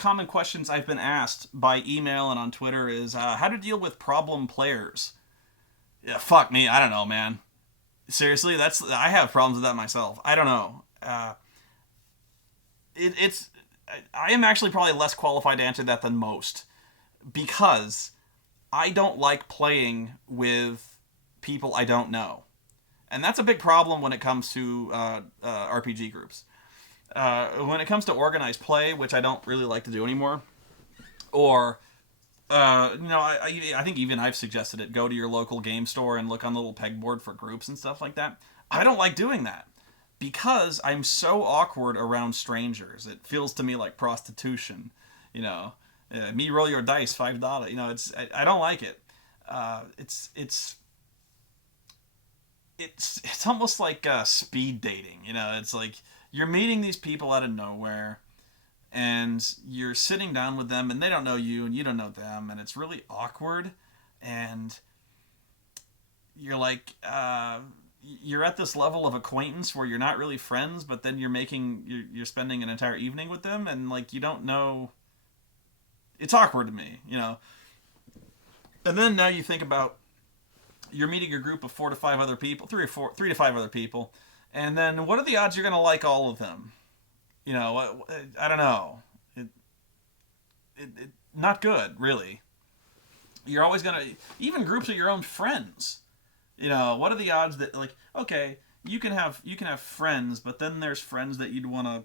common questions I've been asked by email and on Twitter is how to deal with problem players. Yeah, fuck me, I don't know, man. Seriously, I have problems with that myself. I don't know. It's I am actually probably less qualified to answer that than most because I don't like playing with people I don't know, and that's a big problem when it comes to RPG groups. When it comes to organized play, which I don't really like to do anymore, or I think even I've suggested it. Go to your local game store and look on the little pegboard for groups and stuff like that. I don't like doing that because I'm so awkward around strangers. It feels to me like prostitution. You know, me roll your dice $5. You know, I don't like it. It's almost like speed dating. You know, it's like you're meeting these people out of nowhere and you're sitting down with them and they don't know you and you don't know them and it's really awkward and you're like you're at this level of acquaintance where you're not really friends but then you're spending an entire evening with them and like you don't know. It's awkward to me, you know. And then now you think about you're meeting a group of 4 to 5 other people, 3 to 5 other people, and then what are the odds you're going to like all of them? You know, I don't know. Not good, really. You're always gonna, even groups of your own friends. You know, what are the odds that like, okay, you can have friends, but then there's friends that you'd want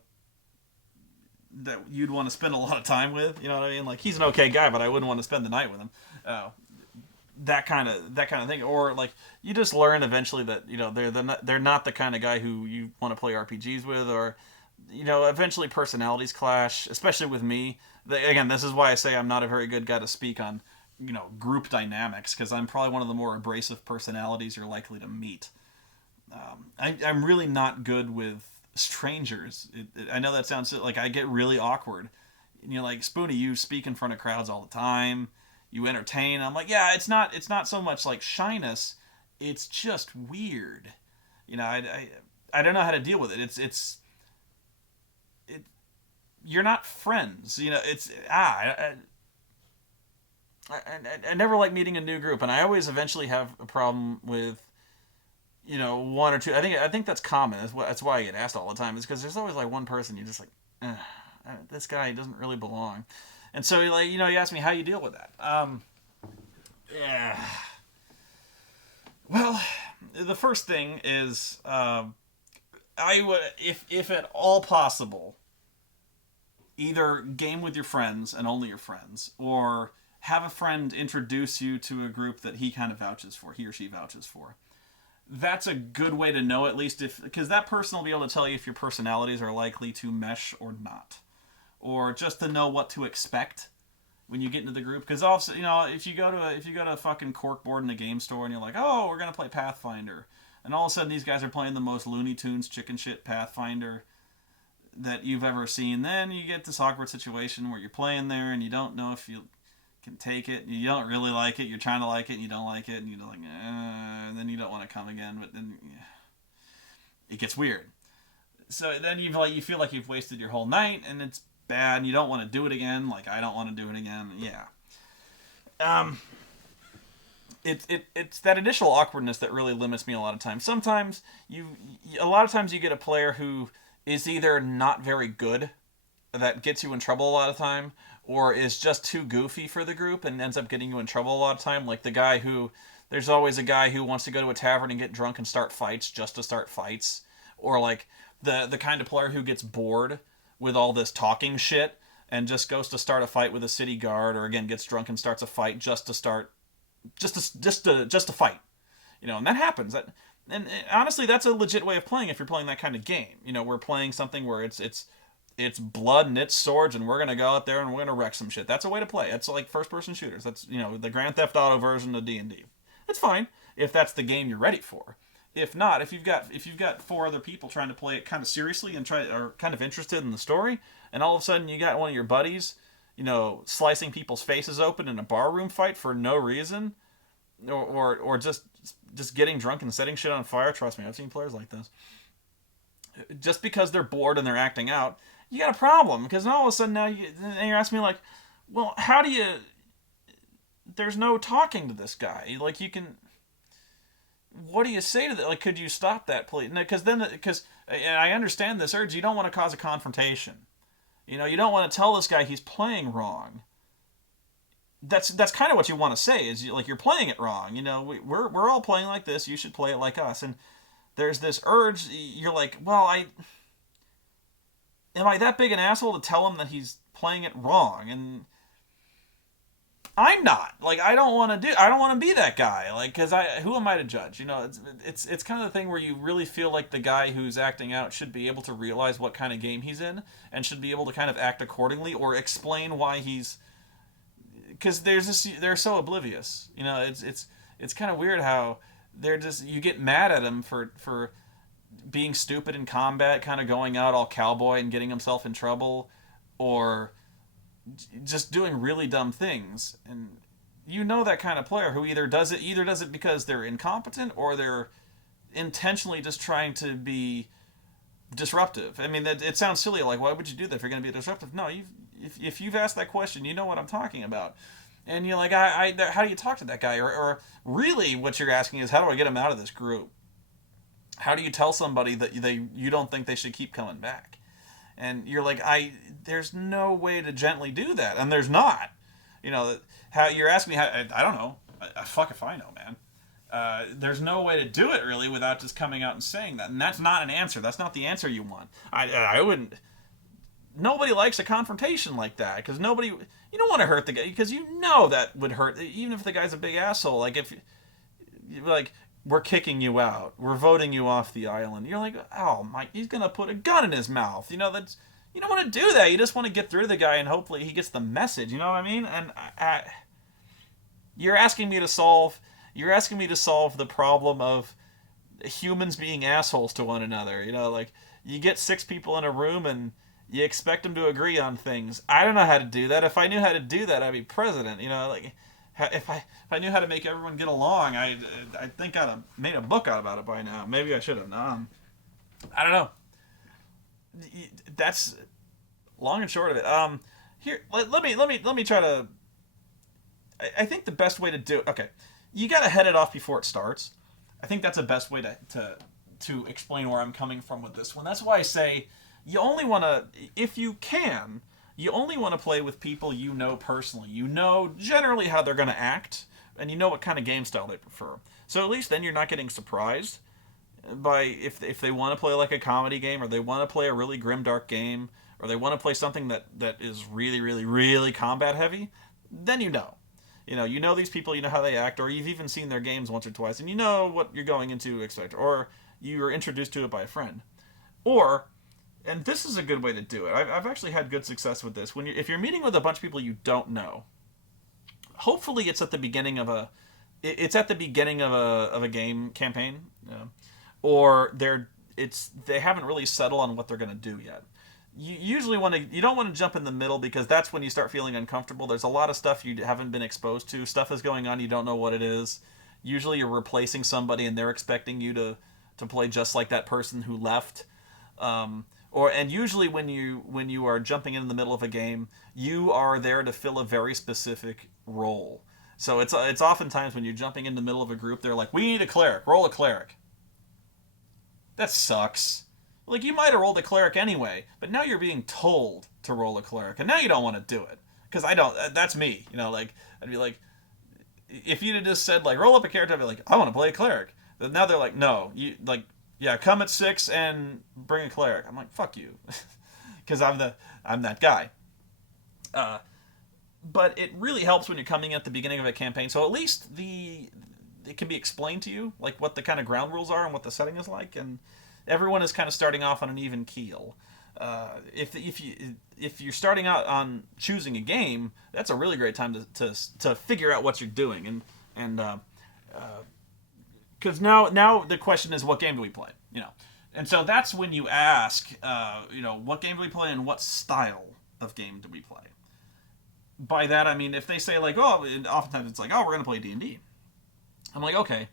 to spend a lot of time with. You know what I mean? Like he's an okay guy, but I wouldn't want to spend the night with him. That kind of thing, or like you just learn eventually that they're not the kind of guy who you want to play RPGs with, or eventually personalities clash, especially with me. Again, this is why I say I'm not a very good guy to speak on, group dynamics, because I'm probably one of the more abrasive personalities you're likely to meet. I'm really not good with strangers. I know that sounds like I get really awkward. Like Spoonie, you speak in front of crowds all the time. You entertain. I'm like, yeah, it's not so much like shyness. It's just weird. I don't know how to deal with it. You're not friends. I never like meeting a new group, and I always eventually have a problem with one or two. I think that's common. That's why I get asked all the time. Is because there's always like one person you're just like, this guy doesn't really belong, and so you ask me how you deal with that. Yeah. Well, the first thing is I would, if at all possible, either game with your friends and only your friends, or have a friend introduce you to a group that he kind of vouches for, he or she vouches for. That's a good way to know, at least, because that person will be able to tell you if your personalities are likely to mesh or not, or just to know what to expect when you get into the group. Because also, if you go to a fucking corkboard in a game store and you're like, oh, we're gonna play Pathfinder, and all of a sudden these guys are playing the most Looney Tunes chicken shit Pathfinder that you've ever seen, then you get this awkward situation where you're playing there and you don't know if you can take it. You don't really like it. You're trying to like it and you don't like it, and you're like, and then you don't want to come again. But then it gets weird. So then you feel like you've wasted your whole night, and it's bad. And you don't want to do it again. Like I don't want to do it again. Yeah. It's that initial awkwardness that really limits me a lot of times. Sometimes a lot of times you get a player who is either not very good, that gets you in trouble a lot of time, or is just too goofy for the group and ends up getting you in trouble a lot of time. Like there's always a guy who wants to go to a tavern and get drunk and start fights just to start fights, or like the kind of player who gets bored with all this talking shit and just goes to start a fight with a city guard, or again gets drunk and starts a fight just to fight. And that happens. And honestly, that's a legit way of playing if you're playing that kind of game. We're playing something where it's blood and it's swords, and we're gonna go out there and we're gonna wreck some shit. That's a way to play. It's like first person shooters. That's the Grand Theft Auto version of D&D. It's fine if that's the game you're ready for. If not, if you've got 4 other people trying to play it kind of seriously and are kind of interested in the story, and all of a sudden you got one of your buddies, slicing people's faces open in a barroom fight for no reason, or just getting drunk and setting shit on fire. Trust me, I've seen players like this. Just because they're bored and they're acting out, you got a problem, because all of a sudden now you're asking me like, well, how do you? There's no talking to this guy. Like you can. What do you say to that? Like, could you stop that, please? Because I understand this urge. You don't want to cause a confrontation. You don't want to tell this guy he's playing wrong. That's kind of what you want to say is like you're playing it wrong. We're all playing like this. You should play it like us. And there's this urge. You're like, well, am I that big an asshole to tell him that he's playing it wrong? And I'm not. Like, I don't want to be that guy. Like, because who am I to judge? It's kind of the thing where you really feel like the guy who's acting out should be able to realize what kind of game he's in and should be able to kind of act accordingly or explain why he's. Because they're so oblivious. It's kind of weird how you get mad at him for being stupid in combat, kind of going out all cowboy and getting himself in trouble, or just doing really dumb things. And that kind of player who either does it because they're incompetent or they're intentionally just trying to be disruptive. I mean, it sounds silly. Like, why would you do that if you're going to be disruptive? No, if you've asked that question, you know what I'm talking about. And you're like, how do you talk to that guy? Or really, what you're asking is, how do I get him out of this group? How do you tell somebody that you don't think they should keep coming back? And you're like, there's no way to gently do that, and there's not. How you're asking me how, I don't know. Fuck if I know, man. There's no way to do it really without just coming out and saying that, and that's not an answer. That's not the answer you want. I wouldn't. Nobody likes a confrontation like that because nobody. You don't want to hurt the guy because that would hurt. Even if the guy's a big asshole, like if, like we're kicking you out, we're voting you off the island. You're like, oh my, he's gonna put a gun in his mouth. You don't want to do that. You just want to get through to the guy and hopefully he gets the message. You know what I mean? And you're asking me to solve the problem of humans being assholes to one another. Like you get 6 people in a room and you expect them to agree on things. I don't know how to do that. If I knew how to do that, I'd be president. Like if I knew how to make everyone get along, I think I'd have made a book out about it by now. Maybe I should have. I don't know. That's long and short of it. Here, let me try to. I think the best way to do it. Okay, you got to head it off before it starts. I think that's the best way to explain where I'm coming from with this one. That's why I say you only want to, if you can, you only want to play with people you know personally. You know generally how they're going to act, and you know what kind of game style they prefer. So at least then you're not getting surprised by if they want to play like a comedy game, or they want to play a really grim dark game, or they want to play something that is really really really combat heavy. Then you know these people, you know how they act, or you've even seen their games once or twice, and you know what you're going into expect, or you were introduced to it by a friend, or. And this is a good way to do it. I've actually had good success with this. If you're meeting with a bunch of people you don't know, hopefully it's at the beginning of a game campaign, or they haven't really settled on what they're going to do yet. You don't want to jump in the middle because that's when you start feeling uncomfortable. There's a lot of stuff you haven't been exposed to. Stuff is going on, you don't know what it is. Usually you're replacing somebody and they're expecting you to play just like that person who left. And usually when you are jumping in the middle of a game, you are there to fill a very specific role. So it's oftentimes when you're jumping in the middle of a group, they're like, we need a cleric, roll a cleric. That sucks. Like, you might have rolled a cleric anyway, but now you're being told to roll a cleric, and now you don't want to do it. Because that's me. Like, I'd be like, if you'd have just said, like, roll up a character, I'd be like, I want to play a cleric. But now they're like, no, yeah, come at 6 and bring a cleric. I'm like, fuck you. Because I'm that guy. But it really helps when you're coming at the beginning of a campaign, so at least it can be explained to you, like what the kind of ground rules are and what the setting is like, and everyone is kind of starting off on an even keel. If you're starting out on choosing a game, that's a really great time to figure out what you're doing, and because now the question is, what game do we play? And so that's when you ask, what game do we play and what style of game do we play? By that I mean, if they say like, oftentimes it's like, we're gonna play D&D. I'm like, okay.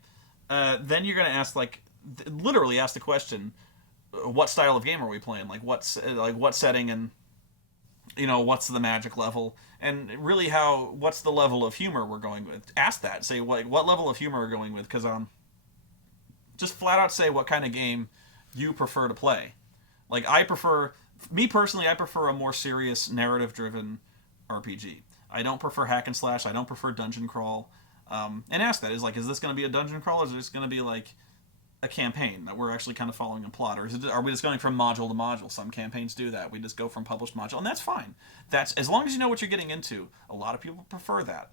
Then you're gonna ask, like, literally ask the question, what style of game are we playing? Like what setting, and what's the magic level, and really what's the level of humor we're going with. Ask that. Say what level of humor we're going with, because just flat out say what kind of game you prefer to play. Like me personally, I prefer a more serious narrative driven RPG. I don't prefer hack and slash. I don't prefer dungeon crawl. And ask that, is this going to be a dungeon crawl, or is this going to be like a campaign that we're actually kind of following a plot, or are we just going from module to module? Some campaigns do that. We just go from published module, and that's fine. That's as long as you know what you're getting into. A lot of people prefer that.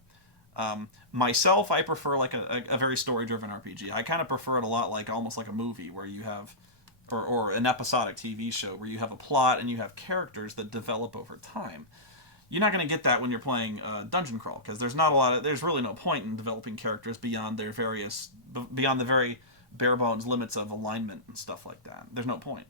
Myself, I prefer like a very story-driven RPG. I kind of prefer it a lot like almost like a movie where you have, or an episodic TV show where you have a plot and you have characters that develop over time. You're not going to get that when you're playing Dungeon Crawl, because there's really no point in developing characters beyond the very bare bones limits of alignment and stuff like that. There's no point.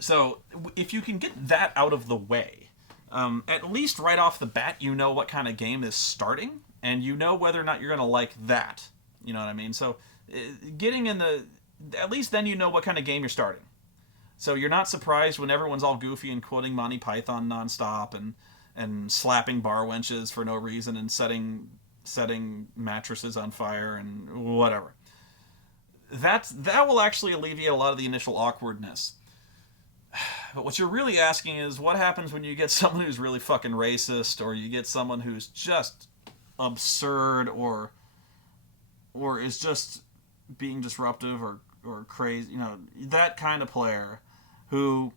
So if you can get that out of the way, at least right off the bat, you know what kind of game is starting, and you know whether or not you're going to like that. You know what I mean? So at least then you know what kind of game you're starting. So you're not surprised when everyone's all goofy and quoting Monty Python nonstop and slapping bar wenches for no reason and setting mattresses on fire and whatever. That will actually alleviate a lot of the initial awkwardness. But what you're really asking is, what happens when you get someone who's really fucking racist, or you get someone who's just absurd, or is just being disruptive or crazy, that kind of player who,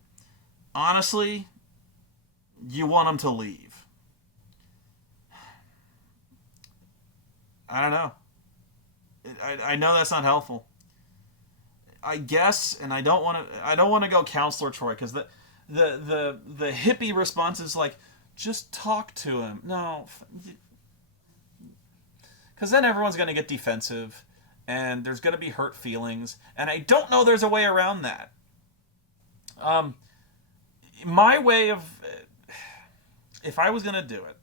honestly, you want them to leave. I don't know. I know that's not helpful. I guess, and I don't want to go counselor Troy, because the hippie response is like, just talk to him. No, because then everyone's going to get defensive, and there's going to be hurt feelings, and I don't know there's a way around that. My way of, if I was going to do it,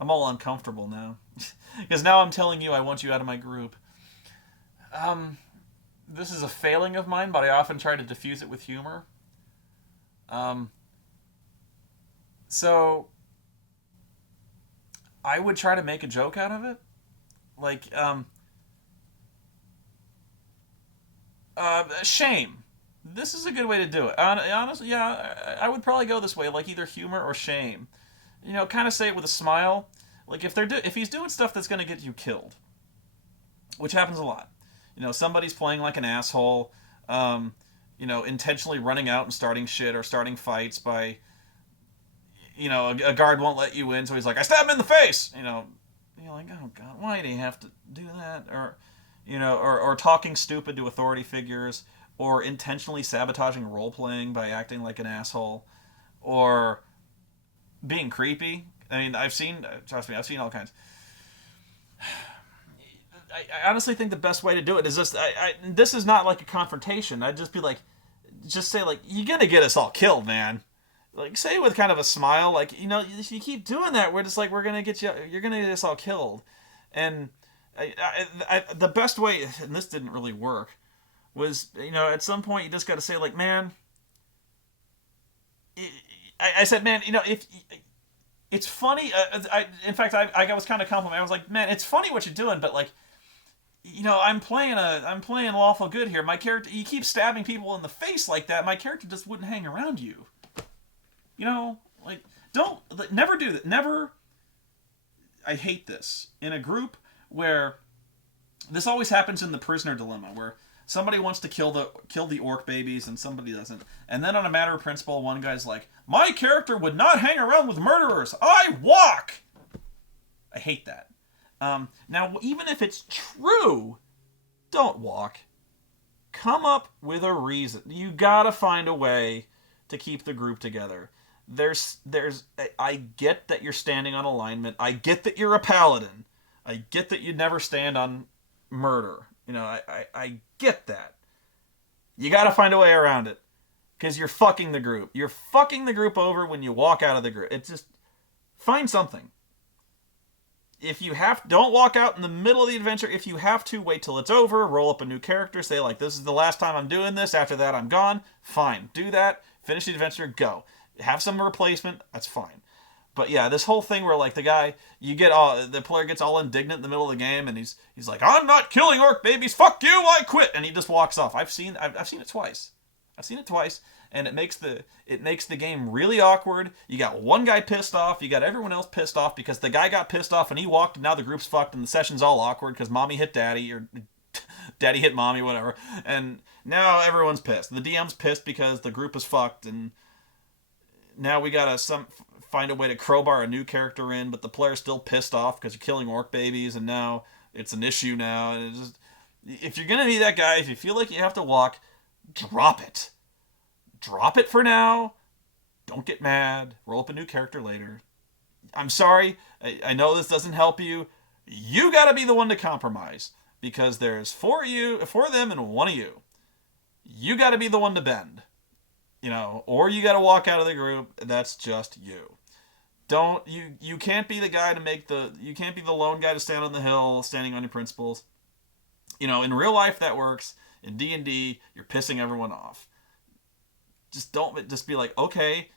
I'm all uncomfortable now, because now I'm telling you I want you out of my group. This is a failing of mine, but I often try to diffuse it with humor. So I would try to make a joke out of it. Like, shame. This is a good way to do it. Honestly, yeah, I would probably go this way, like either humor or shame. Kind of say it with a smile. Like if he's doing stuff that's going to get you killed, which happens a lot. Somebody's playing like an asshole, intentionally running out and starting shit or starting fights by, a guard won't let you in, so he's like, I stab him in the face! You're like, oh god, why do you have to do that? Or, or talking stupid to authority figures, or intentionally sabotaging role-playing by acting like an asshole, or being creepy. I mean, trust me, I've seen all kinds. I honestly think the best way to do it is just, this is not like a confrontation. I'd just be like, say like, you're gonna get us all killed, man. Like, say it with kind of a smile, like, if you keep doing that, we're gonna get you're gonna get us all killed. And the best way, and this didn't really work, was, at some point you just gotta say like, man, I said, man, if it's funny, in fact, I was kind of complimenting. I was like, man, it's funny what you're doing, but like, I'm playing lawful good here. My character, you keep stabbing people in the face like that. My character just wouldn't hang around you. Never do that. Never. I hate this in a group where this always happens in the prisoner dilemma, where somebody wants to kill the orc babies and somebody doesn't, and then on a matter of principle, one guy's like, my character would not hang around with murderers. I walk. I hate that. Now, even if it's true, don't walk. Come up with a reason. You gotta find a way to keep the group together. I get that you're standing on alignment. I get that you're a paladin. I get that you'd never stand on murder. I get that. You gotta find a way around it. Because you're fucking the group. You're fucking the group over when you walk out of the group. It's just, find something. if you have, don't walk out in the middle of the adventure. If you have to, wait till it's over, roll up a new character, say like, this is the last time I'm doing this, after that I'm gone. Fine, do that, finish the adventure, go. Have some replacement, that's fine. But yeah, this whole thing where like the player gets all indignant in the middle of the game, and he's like, I'm not killing orc babies, fuck you, I quit, and he just walks off. I've seen it twice. I've seen it twice, and it makes the game really awkward. You got one guy pissed off, you got everyone else pissed off because the guy got pissed off and he walked, and now the group's fucked and the session's all awkward because mommy hit daddy or daddy hit mommy, whatever, and now everyone's pissed. The DM's pissed because the group is fucked, and now we gotta find a way to crowbar a new character in, but the player's still pissed off because you're killing orc babies, and now it's an issue now. And it's just, if you're gonna be that guy, if you feel like you have to walk, drop it. Drop it for now. Don't get mad. Roll up a new character later. I'm sorry. I know this doesn't help you. You gotta be the one to compromise because there's four of them, and one of you. You gotta be the one to bend. Or you gotta walk out of the group. That's just you. You can't be the guy you can't be the lone guy to stand on the hill standing on your principles. In real life that works. In D&D, you're pissing everyone off. Just be like, okay,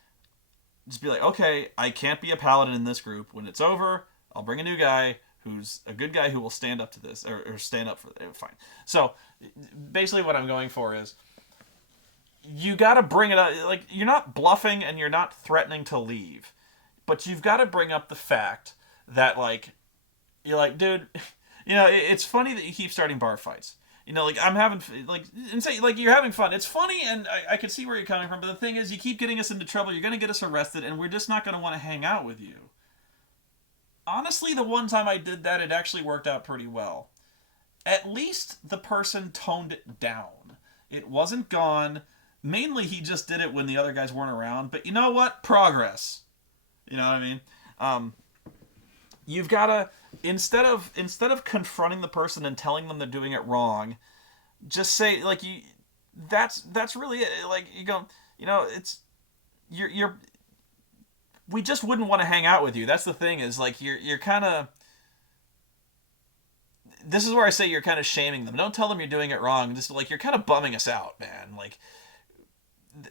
I can't be a paladin in this group. When it's over, I'll bring a new guy who's a good guy who will stand up to this or stand up for it. Fine. So basically what I'm going for is you got to bring it up. Like, you're not bluffing and you're not threatening to leave. But you've got to bring up the fact that, like, you're like, dude, it's funny that you keep starting bar fights. Like, I'm having, like, and say, like, you're having fun. It's funny, and I can see where you're coming from, but the thing is, you keep getting us into trouble, you're going to get us arrested, and we're just not going to want to hang out with you. Honestly, the one time I did that, it actually worked out pretty well. At least the person toned it down. It wasn't gone. Mainly, he just did it when the other guys weren't around, but you know what? Progress. You know what I mean? You've got to, instead of confronting the person and telling them they're doing it wrong, just say, like, that's really it. Like, you go, it's, we just wouldn't want to hang out with you. That's the thing, is like, you're kind of, this is where I say you're kind of shaming them. Don't tell them you're doing it wrong. Just like, you're kind of bumming us out, man. Like,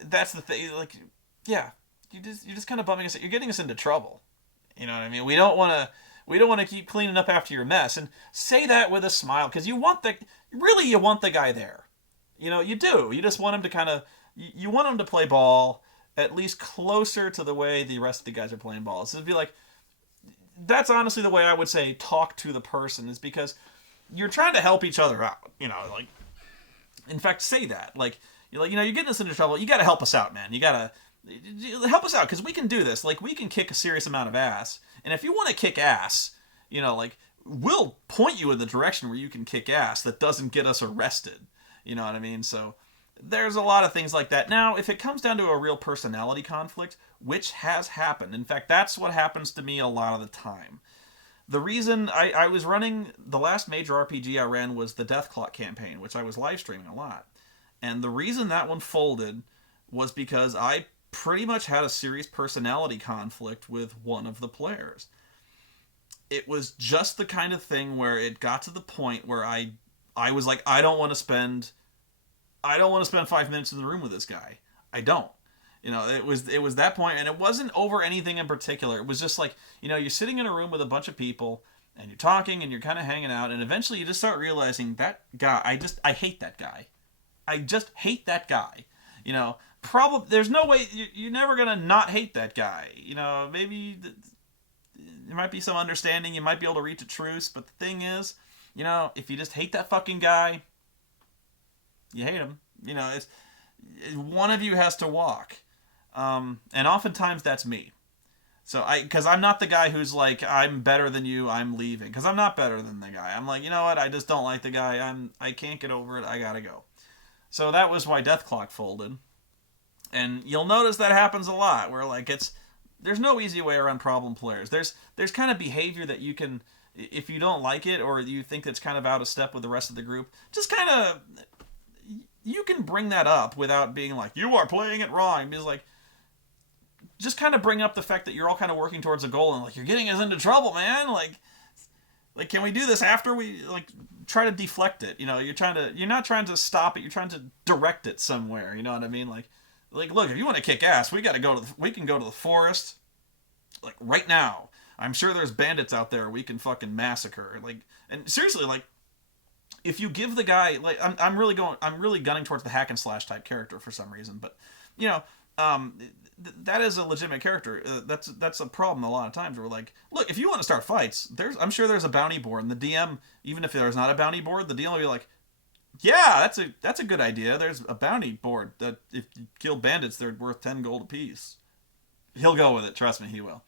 that's the thing. Like, yeah. You're just kind of bumming us. You're getting us into trouble. You know what I mean? We don't want to keep cleaning up after your mess. And say that with a smile, because you want the guy there. You do. You just want him to kind of, you want him to play ball at least closer to the way the rest of the guys are playing ball. So it'd be like, that's honestly the way I would say talk to the person, is because you're trying to help each other out. Like, in fact, say that. Like, you're getting us into trouble. You got to help us out, man. You got to help us out, because we can do this. Like, we can kick a serious amount of ass, and if you want to kick ass, like, we'll point you in the direction where you can kick ass that doesn't get us arrested. You know what I mean? So there's a lot of things like that. Now, if it comes down to a real personality conflict, which has happened, in fact, that's what happens to me a lot of the time. The reason I was running, the last major RPG I ran was the Death Clock campaign, which I was live streaming a lot. And the reason that one folded was because I pretty much had a serious personality conflict with one of the players. It was just the kind of thing where it got to the point where I was like, I don't want to spend 5 minutes in the room with this guy. I don't. It was that point, and it wasn't over anything in particular. It was just like, you're sitting in a room with a bunch of people, and you're talking, and you're kind of hanging out, and eventually you just start realizing, that guy, I hate that guy. I just hate that guy. Probably, there's no way, you're never going to not hate that guy. Maybe there might be some understanding, you might be able to reach a truce, but the thing is, if you just hate that fucking guy, you hate him. It's one of you has to walk. And oftentimes that's me. So because I'm not the guy who's like, I'm better than you, I'm leaving. Because I'm not better than the guy. I'm like, you know what, I just don't like the guy, I can't get over it, I gotta go. So that was why Death Clock folded. And you'll notice that happens a lot, where like there's no easy way around problem players. There's kind of behavior that you can, if you don't like it, or you think that's kind of out of step with the rest of the group, just kind of, you can bring that up without being like, you are playing it wrong. Because like, just kind of bring up the fact that you're all kind of working towards a goal, and like, you're getting us into trouble, man. Like, Like, can we do this after we like try to deflect it? You're not trying to stop it. You're trying to direct it somewhere. You know what I mean? Like look, if you want to kick ass, we can go to the forest like right now. I'm sure there's bandits out there we can fucking massacre. Like, and seriously, like, if you give the guy like I'm really gunning towards the hack and slash type character for some reason, but you know, that is a legitimate character. That's a problem a lot of times. Where we're like, look, if you want to start fights, I'm sure there's a bounty board, and the DM, even if there's not a bounty board, the DM will be like, yeah, that's a good idea. There's a bounty board that if you kill bandits, they're worth 10 gold apiece. He'll go with it. Trust me, he will.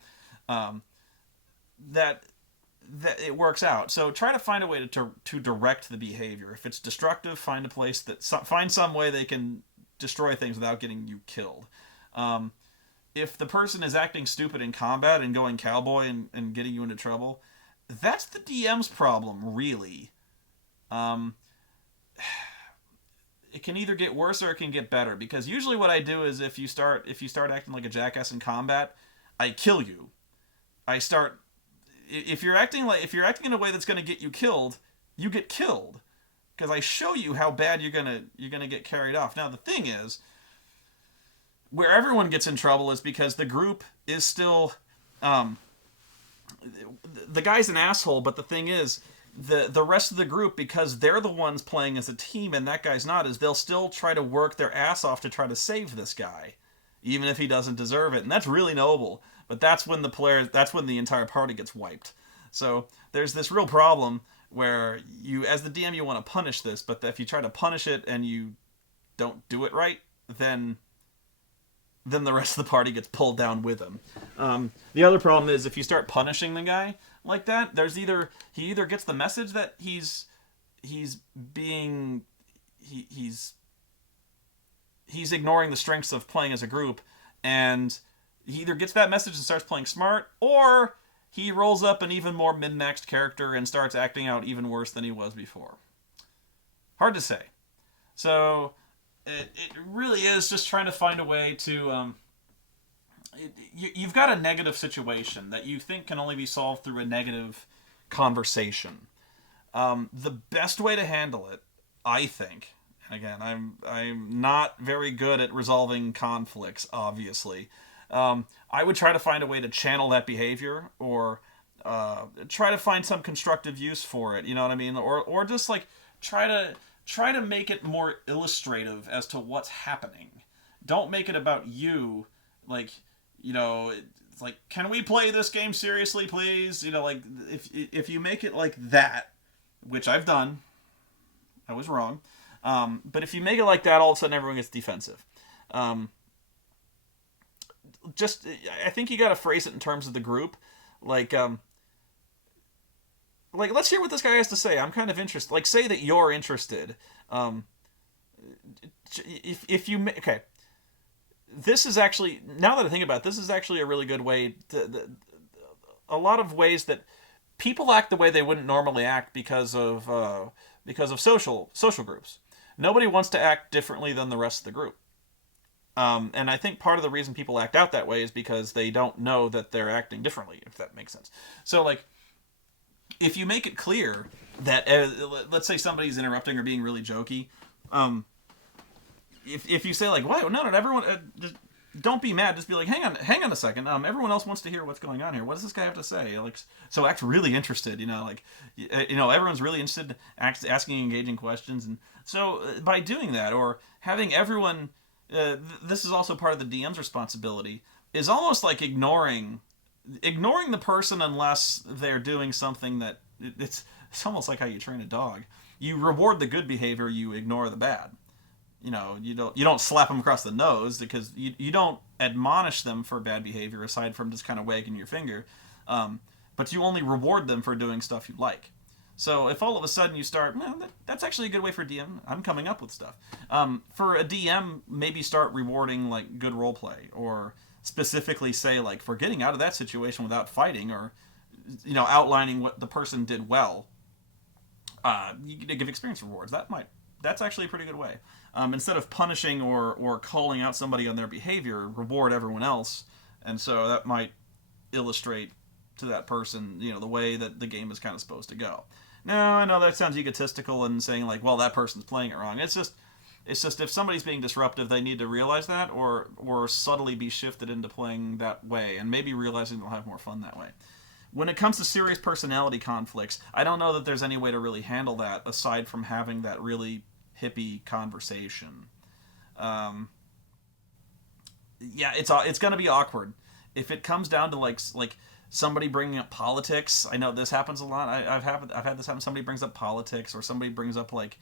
Um, that that it works out. So try to find a way to direct the behavior. If it's destructive, find a place find some way they can destroy things without getting you killed. Um, if the person is acting stupid in combat and going cowboy and getting you into trouble, that's the DM's problem, really. Um, it can either get worse or it can get better, because usually what I do is if you start acting like a jackass in combat, I kill you. I start if you're acting in a way that's going to get you killed, you get killed, because I show you how bad you're gonna get carried off. Now the thing is, where everyone gets in trouble is because the group is still, the guy's an asshole, but the thing is, the rest of the group, because they're the ones playing as a team and that guy's not, is they'll still try to work their ass off to try to save this guy, even if he doesn't deserve it, and that's really noble. But that's when the entire party gets wiped. So there's this real problem where you, as the DM, you want to punish this, but if you try to punish it and you don't do it right, then the rest of the party gets pulled down with him. The other problem is if you start punishing the guy like that, he either gets the message that he's ignoring the strengths of playing as a group, and he either gets that message and starts playing smart, or he rolls up an even more min-maxed character and starts acting out even worse than he was before. Hard to say. So it really is just trying to find a way to... you've got a negative situation that you think can only be solved through a negative conversation. The best way to handle it, I think... Again, I'm not very good at resolving conflicts, obviously. I would try to find a way to channel that behavior, or try to find some constructive use for it. You know what I mean? Or just like try to make it more illustrative as to what's happening. Don't make it about you. Like, you know, it's like, can we play this game seriously, please? You know, like if you make it like that, which I've done, I was wrong. But if you make it like that, all of a sudden everyone gets defensive. I think you got to phrase it in terms of the group. Like, let's hear what this guy has to say. I'm kind of interested. Like, say that you're interested. If you okay, this is actually, now that I think about it, this is actually a really good way a lot of ways that people act the way they wouldn't normally act because of social groups. Nobody wants to act differently than the rest of the group. And I think part of the reason people act out that way is because they don't know that they're acting differently, if that makes sense. So, like, if you make it clear that, let's say somebody's interrupting or being really jokey, if you say, like, why, no, everyone, just don't be mad, just be like, hang on a second, everyone else wants to hear what's going on here. What does this guy have to say? Like, so act really interested, you know, like, you know, everyone's really interested, asking engaging questions, and so by doing that, or having everyone, this is also part of the DM's responsibility, is almost like ignoring the person unless they're doing something that, it's almost like how you train a dog. You reward the good behavior, you ignore the bad. You know, you don't slap them across the nose, because you don't admonish them for bad behavior aside from just kind of wagging your finger, but you only reward them for doing stuff you like. So if all of a sudden you start, well, that's actually a good way for DM. I'm coming up with stuff. For a DM, maybe start rewarding like good role play, or specifically say like, for getting out of that situation without fighting, or you know, outlining what the person did well. You give experience rewards. That's actually a pretty good way. Instead of punishing or calling out somebody on their behavior, reward everyone else, and so that might illustrate to that person, the way that the game is kind of supposed to go. Now, I know that sounds egotistical and saying like, well, that person's playing it wrong. It's just if somebody's being disruptive, they need to realize that, or subtly be shifted into playing that way, and maybe realizing they'll have more fun that way. When it comes to serious personality conflicts, I don't know that there's any way to really handle that aside from having that really hippie conversation. Um, yeah, it's gonna be awkward if it comes down to like somebody bringing up politics. I know this happens a lot. I've had this happen. Somebody brings up politics, or somebody brings up like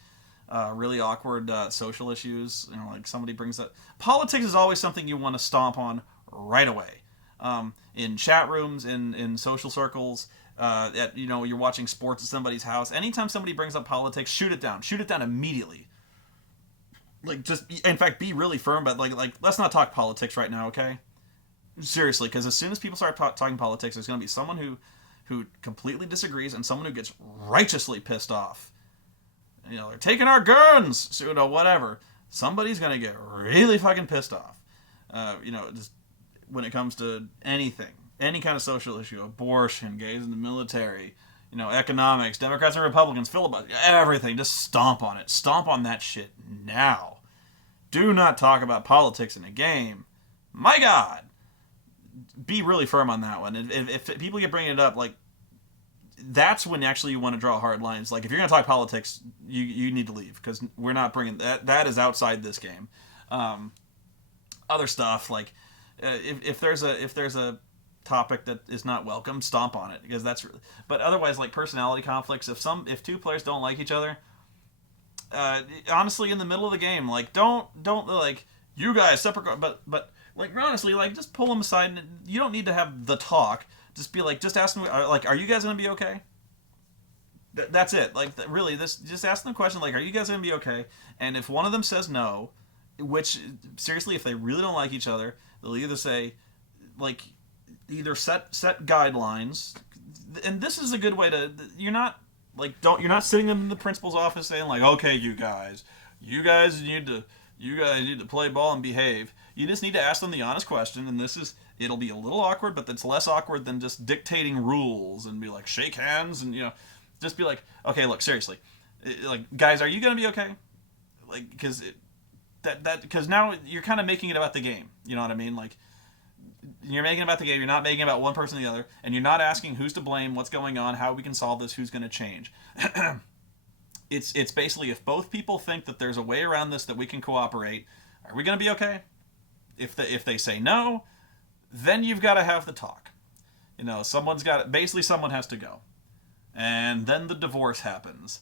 really awkward social issues. Like somebody brings up politics is always something you want to stomp on right away. In chat rooms, in social circles, you're watching sports at somebody's house. Anytime somebody brings up politics, shoot it down. Shoot it down immediately. Like, just, in fact, be really firm, but like let's not talk politics right now, okay? Seriously, because as soon as people start talking politics, there's going to be someone who completely disagrees and someone who gets righteously pissed off. They're taking our guns, whatever. Somebody's going to get really fucking pissed off. Just when it comes to anything, any kind of social issue, abortion, gays in the military, economics, Democrats and Republicans, filibuster, everything. Just stomp on it. Stomp on that shit now. Do not talk about politics in a game. My God. Be really firm on that one. If people get bringing it up, like, that's when actually you want to draw hard lines. Like, if you're going to talk politics, you need to leave, because we're not bringing that. That is outside this game. Other stuff, like, if there's a topic that is not welcome, stomp on it, because that's really. But otherwise, like personality conflicts, if two players don't like each other, honestly, in the middle of the game, like don't like you guys separate, but like honestly, like just pull them aside, and you don't need to have the talk. Just be like, just ask them, like, are you guys gonna be okay? That's it. Like, really, just ask them a question, like, are you guys gonna be okay? And if one of them says no, which seriously, if they really don't like each other, they'll either say, like, either set guidelines, and this is a good way to. You're not sitting in the principal's office saying like, okay, you guys need to play ball and behave. You just need to ask them the honest question, and it'll be a little awkward, but it's less awkward than just dictating rules and be like, shake hands, and just be like, okay, look, seriously, like, guys, are you gonna be okay? Like, because now you're kind of making it about the game. You know what I mean? Like, you're making it about the game. You're not making it about one person or the other, and you're not asking who's to blame, what's going on, how we can solve this, who's going to change. It's basically, if both people think that there's a way around this, that we can cooperate, are we going to be okay? If they say no, then you've got to have the talk. Someone has to go, and then the divorce happens.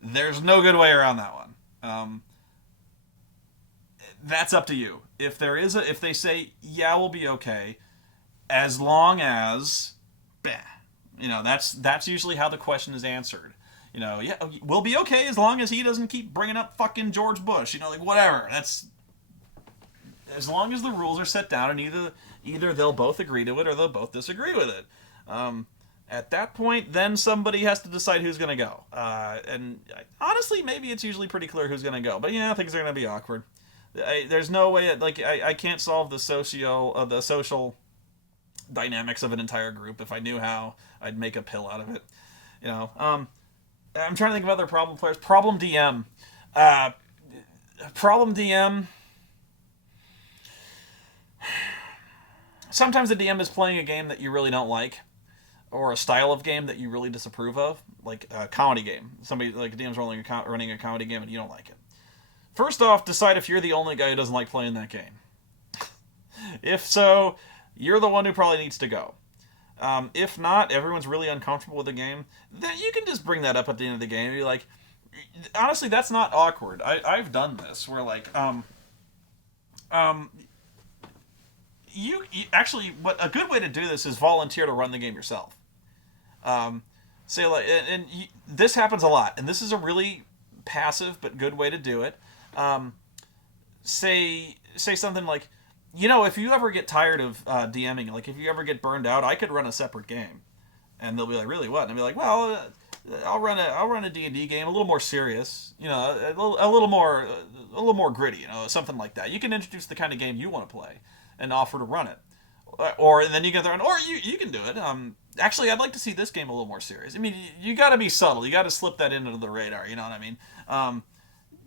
There's no good way around that one. That's up to you. If they say, yeah, we'll be okay, as long as, that's usually how the question is answered. Yeah, we'll be okay as long as he doesn't keep bringing up fucking George Bush. Like, whatever. That's as long as the rules are set down, and either they'll both agree to it or they'll both disagree with it. At that point, then somebody has to decide who's going to go. And honestly, maybe it's usually pretty clear who's going to go. But things are going to be awkward. There's no way. I can't solve the social dynamics of an entire group. If I knew how, I'd make a pill out of it. I'm trying to think of other problem players. Problem DM. Problem DM. Sometimes the DM is playing a game that you really don't like, or a style of game that you really disapprove of, like a comedy game. Somebody like a DM's running a comedy game and you don't like it. First off, decide if you're the only guy who doesn't like playing that game. If so, you're the one who probably needs to go. If not, everyone's really uncomfortable with the game, then you can just bring that up at the end of the game and be like, honestly, that's not awkward. I've done this where like, you actually, what a good way to do this is volunteer to run the game yourself. Say like, this happens a lot, and this is a really passive but good way to do it. Say something like, if you ever get tired of DMing, like if you ever get burned out, I could run a separate game. And they'll be like, really, what? And I'll be like, well, I'll run a D&D game, a little more serious, a little more gritty, something like that. You can introduce the kind of game you want to play and offer to run it. or and then you get there, or you can do it. Actually, I'd like to see this game a little more serious. I mean, you got to be subtle. You got to slip that into the radar. You know what I mean?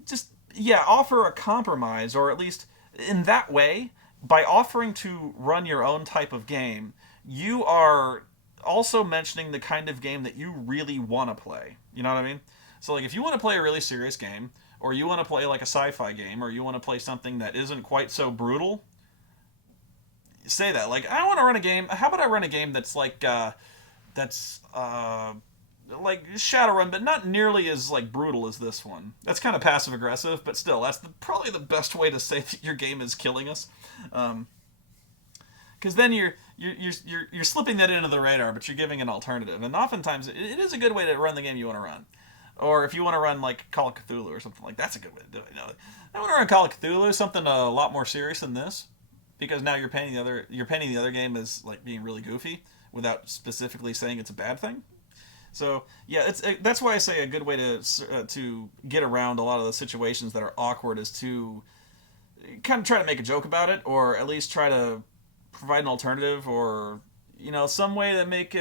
Just yeah, offer a compromise, or at least in that way, by offering to run your own type of game, you are also mentioning the kind of game that you really want to play. You know what I mean? So like if you want to play a really serious game, or you want to play like a sci-fi game, or you want to play something that isn't quite so brutal, say that. Like I want to run a game. How about I run a game that's like Shadowrun, but not nearly as like brutal as this one. That's kind of passive aggressive, but still, that's probably the best way to say that your game is killing us. Because then you're slipping that into the radar, but you're giving an alternative, and oftentimes it is a good way to run the game you want to run. Or if you want to run like Call of Cthulhu or something like that's a good way to do it. You know, I want to run Call of Cthulhu, something a lot more serious than this, because now you're painting the other game as like being really goofy without specifically saying it's a bad thing. So yeah, that's why I say a good way to get around a lot of the situations that are awkward is to kind of try to make a joke about it, or at least try to provide an alternative, or some way to make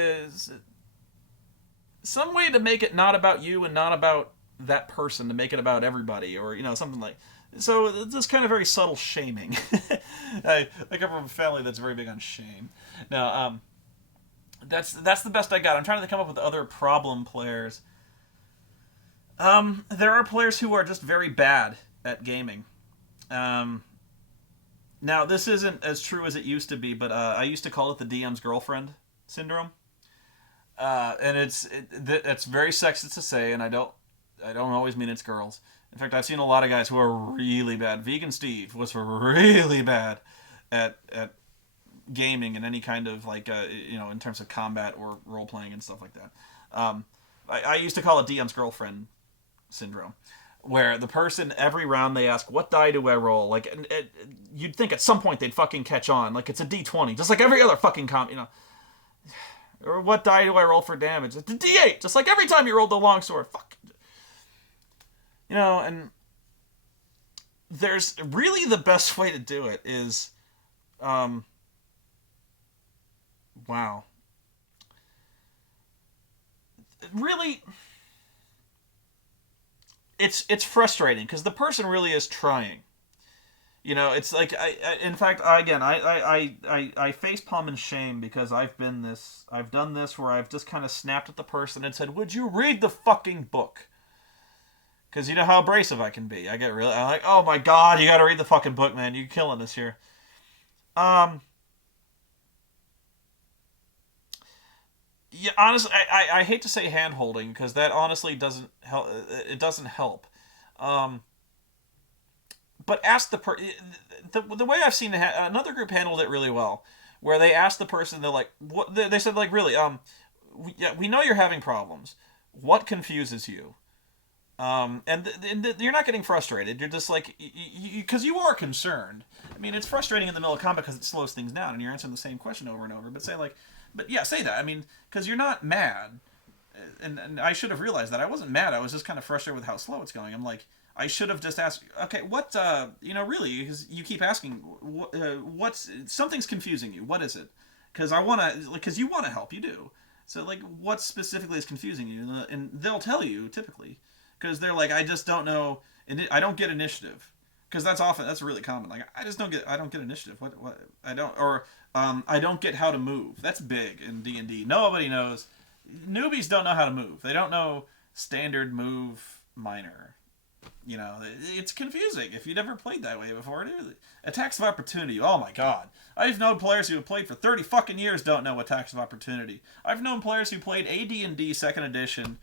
it not about you and not about that person, to make it about everybody, or something like. So it's this kind of very subtle shaming. I come from a family that's very big on shame. Now, that's the best I got. I'm trying to come up with other problem players. There are players who are just very bad at gaming. Um, Now this isn't as true as it used to be, but I used to call it the DM's girlfriend syndrome, and it's very sexist to say, and I don't always mean it's girls. In fact, I've seen a lot of guys who are really bad. Vegan Steve was really bad at gaming and any kind of like in terms of combat or role playing and stuff like that. I used to call it DM's girlfriend syndrome, where the person every round they ask, "What die do I roll?" Like, you'd think at some point they'd fucking catch on, like it's a D20, just like every other fucking or what die do I roll for damage? It's a D8, just like every time you rolled the longsword. Fuck, and there's really the best way to do it is, wow, really it's frustrating because the person really is trying. It's like in fact, I face palm in shame because I've done this where I've just kind of snapped at the person and said, "Would you read the fucking book?" Because you know how abrasive I can be. I'm like, "Oh my god, you got to read the fucking book, man. You're killing us here." Um, yeah, honestly, I hate to say hand holding because that honestly doesn't help. It doesn't help. Um, but ask the way I've seen another group handled it really well, where they asked the person, they're like, what they said, like, really, yeah, we know you're having problems. What confuses you? And you're not getting frustrated. You're just like, because you are concerned. I mean, it's frustrating in the middle of combat because it slows things down, and you're answering the same question over and over. But say like, but yeah, say that. I mean, because you're not mad, and I should have realized that I wasn't mad. I was just kind of frustrated with how slow it's going. I'm like, I should have just asked, okay, what, really, because you keep asking, what's something's confusing you. What is it? Because because you want to help, you do. So like, what specifically is confusing you? And they'll tell you typically, because they're like, I just don't know, and I don't get initiative, because that's really common. Like, I don't get initiative. What I don't, or I don't get how to move. That's big in D&D. Nobody knows. Newbies don't know how to move. They don't know standard move minor. It's confusing if you've never played that way before. Attacks of opportunity. Oh my god. I've known players who have played for 30 fucking years don't know attacks of opportunity. I've known players who played AD&D second edition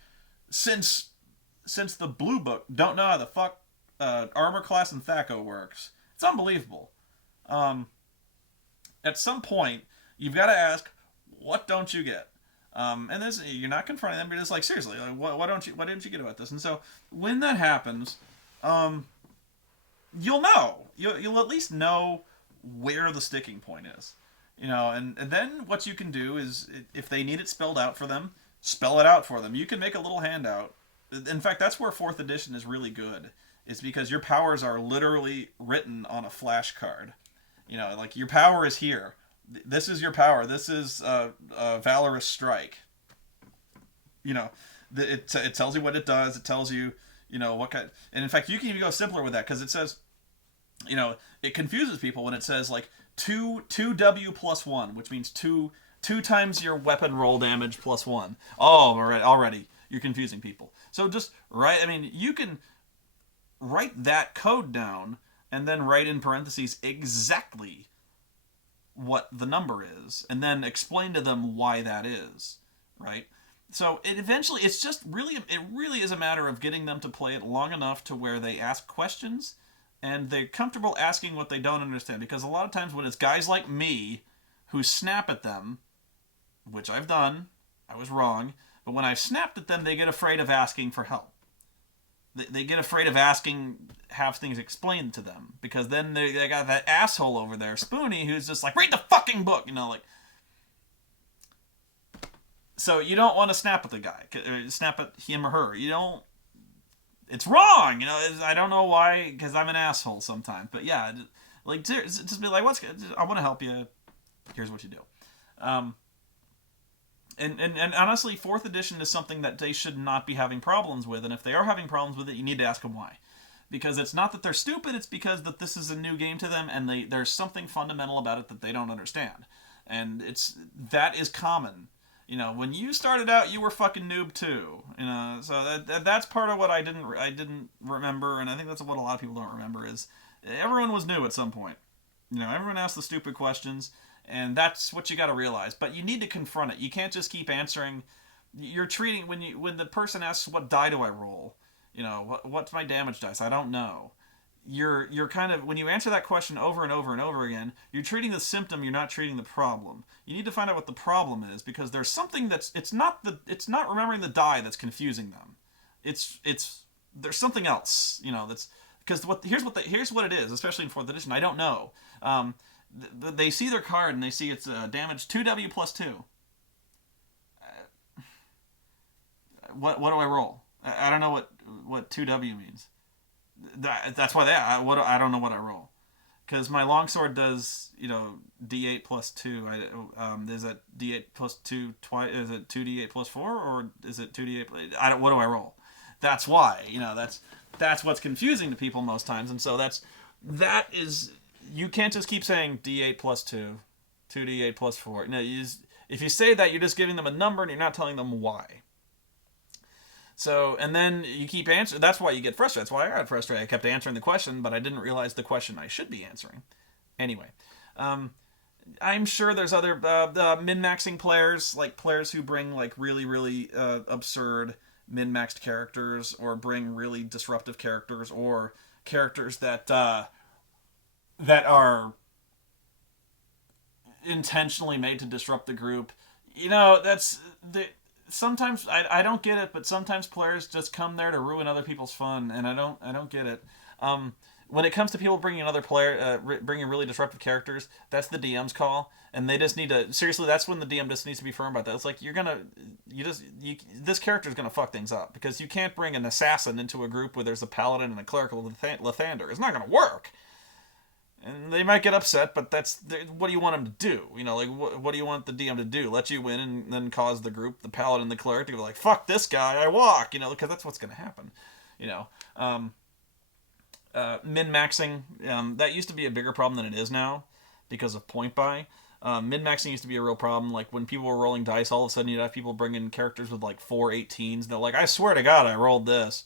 since the blue book don't know how the fuck armor class and THAC0 works. It's unbelievable. At some point, you've got to ask, what don't you get? And this, you're not confronting them. You're just like, seriously, like, what didn't you get about this? And so when that happens, you'll know. You'll at least know where the sticking point is. And then what you can do is, if they need it spelled out for them, spell it out for them. You can make a little handout. In fact, that's where 4th edition is really good. Is because your powers are literally written on a flashcard. Like, your power is here. this is your power. This is a valorous strike. You know, it tells you what it does. It tells you, what kind. And in fact, you can even go simpler with that because it says, it confuses people when it says like two W plus one, which means two times your weapon roll damage plus one. Oh, already you're confusing people. So just write. I mean, you can write that code down and then write in parentheses exactly what the number is, and then explain to them why that is, right? So it really is a matter of getting them to play it long enough to where they ask questions and they're comfortable asking what they don't understand. Because a lot of times when it's guys like me who snap at them, which I've done, I was wrong, but when I've snapped at them, they get afraid of asking for help. They get afraid of have things explained to them, because then they got that asshole over there, Spoonie, who's just like, read the fucking book, like. So you don't want to snap at the guy, snap at him or her. You don't. It's wrong, I don't know why, because I'm an asshole sometimes. But yeah, like just be like, I want to help you. Here's what you do. And honestly, 4th edition is something that they should not be having problems with. And if they are having problems with it, you need to ask them why. Because it's not that they're stupid, it's because that this is a new game to them, and there's something fundamental about it that they don't understand. And that is common. When you started out, you were fucking noob too. So that's part of what I didn't remember, and I think that's what a lot of people don't remember is everyone was new at some point. Everyone asked the stupid questions. And that's what you got to realize. But you need to confront it. You can't just keep answering. You're treating when the person asks, "What die do I roll?" What's my damage dice? I don't know. You're kind of, when you answer that question over and over and over again, you're treating the symptom. You're not treating the problem. You need to find out what the problem is, because there's something it's not remembering the die that's confusing them. There's something else. That's because here's what it is. Especially in 4th edition, I don't know. They see their card and they see it's damage 2W plus 2. What do I roll? I don't know what 2W means. That's why I don't know what I roll, because my longsword does D8 plus 2. Is it D8 plus 2 twice? Is it 2D8 plus 4, or is it 2D8? What do I roll? That's why that's what's confusing to people most times, and so that is. You can't just keep saying D8 plus 2, 2D8 plus 4. No, if you say that, you're just giving them a number and you're not telling them why. So, and then you keep answering. That's why you get frustrated. That's why I got frustrated. I kept answering the question, but I didn't realize the question I should be answering. Anyway, I'm sure there's other min-maxing players, like players who bring like really, really absurd min-maxed characters, or bring really disruptive characters, or characters that are intentionally made to disrupt the group. Sometimes I don't get it, but sometimes players just come there to ruin other people's fun, and I don't get it. When it comes to people bringing bringing really disruptive characters, that's the DM's call, and they just need to, seriously, that's when the DM just needs to be firm about that. It's like, this character's gonna fuck things up, because you can't bring an assassin into a group where there's a paladin and a clerical Lathander. It's not gonna work. And they might get upset, but what do you want them to do? What do you want the DM to do? Let you win and then cause the group, the paladin and the cleric, to go like, fuck this guy, I walk, because that's what's going to happen. Min-maxing, that used to be a bigger problem than it is now because of point buy. Min-maxing used to be a real problem. Like when people were rolling dice, all of a sudden you'd have people bring in characters with like 4 18s. They're like, I swear to God, I rolled this.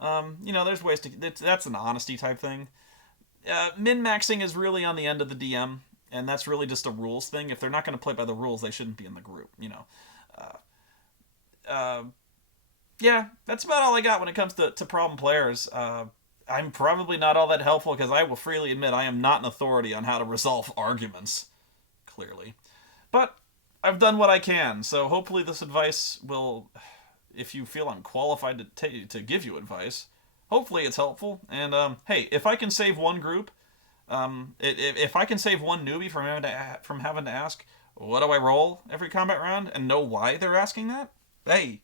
There's ways to, that's an honesty type thing. Min-maxing is really on the end of the DM, and that's really just a rules thing. If they're not going to play by the rules, they shouldn't be in the group, yeah, that's about all I got when it comes to problem players. I'm probably not all that helpful, because I will freely admit I am not an authority on how to resolve arguments, clearly. But I've done what I can, so hopefully this advice will, if you feel I'm qualified to give you advice, hopefully it's helpful. And hey, if I can save one group, if I can save one newbie from having to ask, what do I roll every combat round, and know why they're asking that, hey,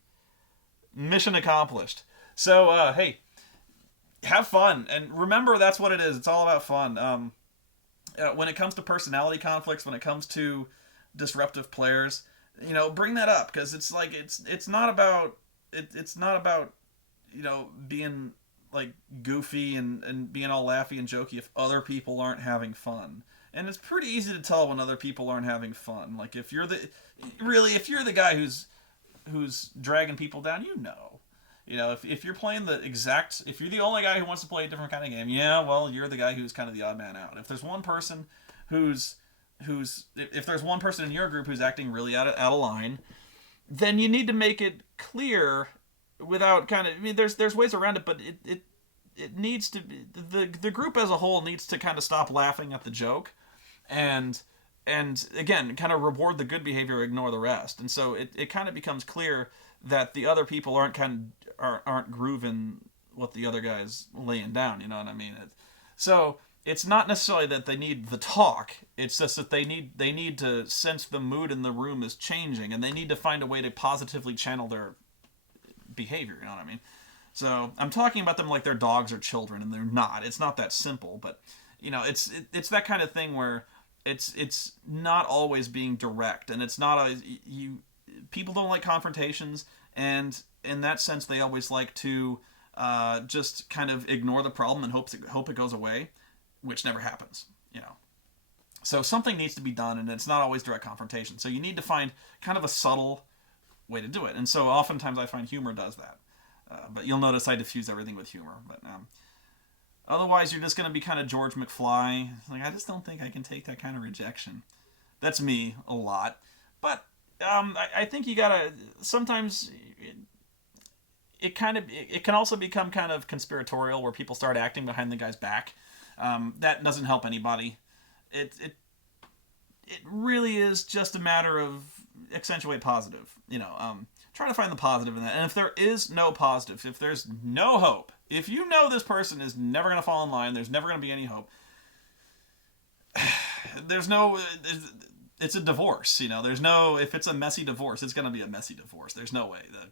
mission accomplished. So hey, have fun, and remember that's what it is. It's all about fun. when it comes to personality conflicts, when it comes to disruptive players, bring that up, because it's like it's not about it's not about being like goofy and being all laughy and jokey if other people aren't having fun. And it's pretty easy to tell when other people aren't having fun. Like if you're the guy who's dragging people down, if you're playing if you're the only guy who wants to play a different kind of game, yeah, well, you're the guy who's kind of the odd man out. If there's one person if there's one person in your group who's acting really out of line, then you need to make it clear without kind of, I mean, there's ways around it, but it needs to be, the group as a whole needs to kind of stop laughing at the joke, and again kind of reward the good behavior, ignore the rest. And so it kind of becomes clear that the other people aren't grooving what the other guy's laying down, you know what I mean? So it's not necessarily that they need the talk, it's just that they need to sense the mood in the room is changing, and they need to find a way to positively channel their behavior, you know what I mean? So I'm talking about them like they're dogs or children, and they're not. It's not that simple, but it's that kind of thing where it's not always being direct, and it's not people don't like confrontations, and in that sense they always like to just kind of ignore the problem and hope it goes away, which never happens, So something needs to be done, and it's not always direct confrontation. So you need to find kind of a subtle way to do it, and so oftentimes I find humor does that. But you'll notice I diffuse everything with humor. But otherwise, you're just going to be kind of George McFly. Like, I just don't think I can take that kind of rejection. That's me a lot. But I think you gotta sometimes. It can also become kind of conspiratorial, where people start acting behind the guy's back. That doesn't help anybody. It really is just a matter of accentuate positive. Try to find the positive in that. And if there is no positive, if there's no hope, if you know this person is never going to fall in line, there's never going to be any hope. It's a divorce, there's no, if it's a messy divorce, it's going to be a messy divorce. There's no way that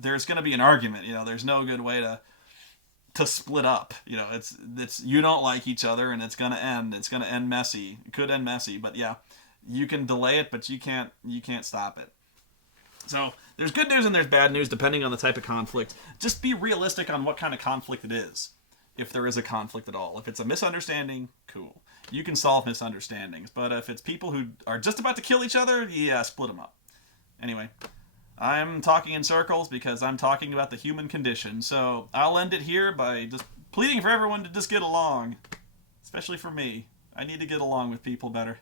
there's going to be an argument, there's no good way to split up. It's you don't like each other, and it's going to end messy. It could end messy, but yeah, you can delay it, but you can't stop it. So there's good news and there's bad news depending on the type of conflict. Just be realistic on what kind of conflict it is, if there is a conflict at all. If it's a misunderstanding, cool, you can solve misunderstandings. But if it's people who are just about to kill each other, yeah, split them up. Anyway, I'm talking in circles because I'm talking about the human condition. So I'll end it here by just pleading for everyone to just get along, especially for me. I need to get along with people better.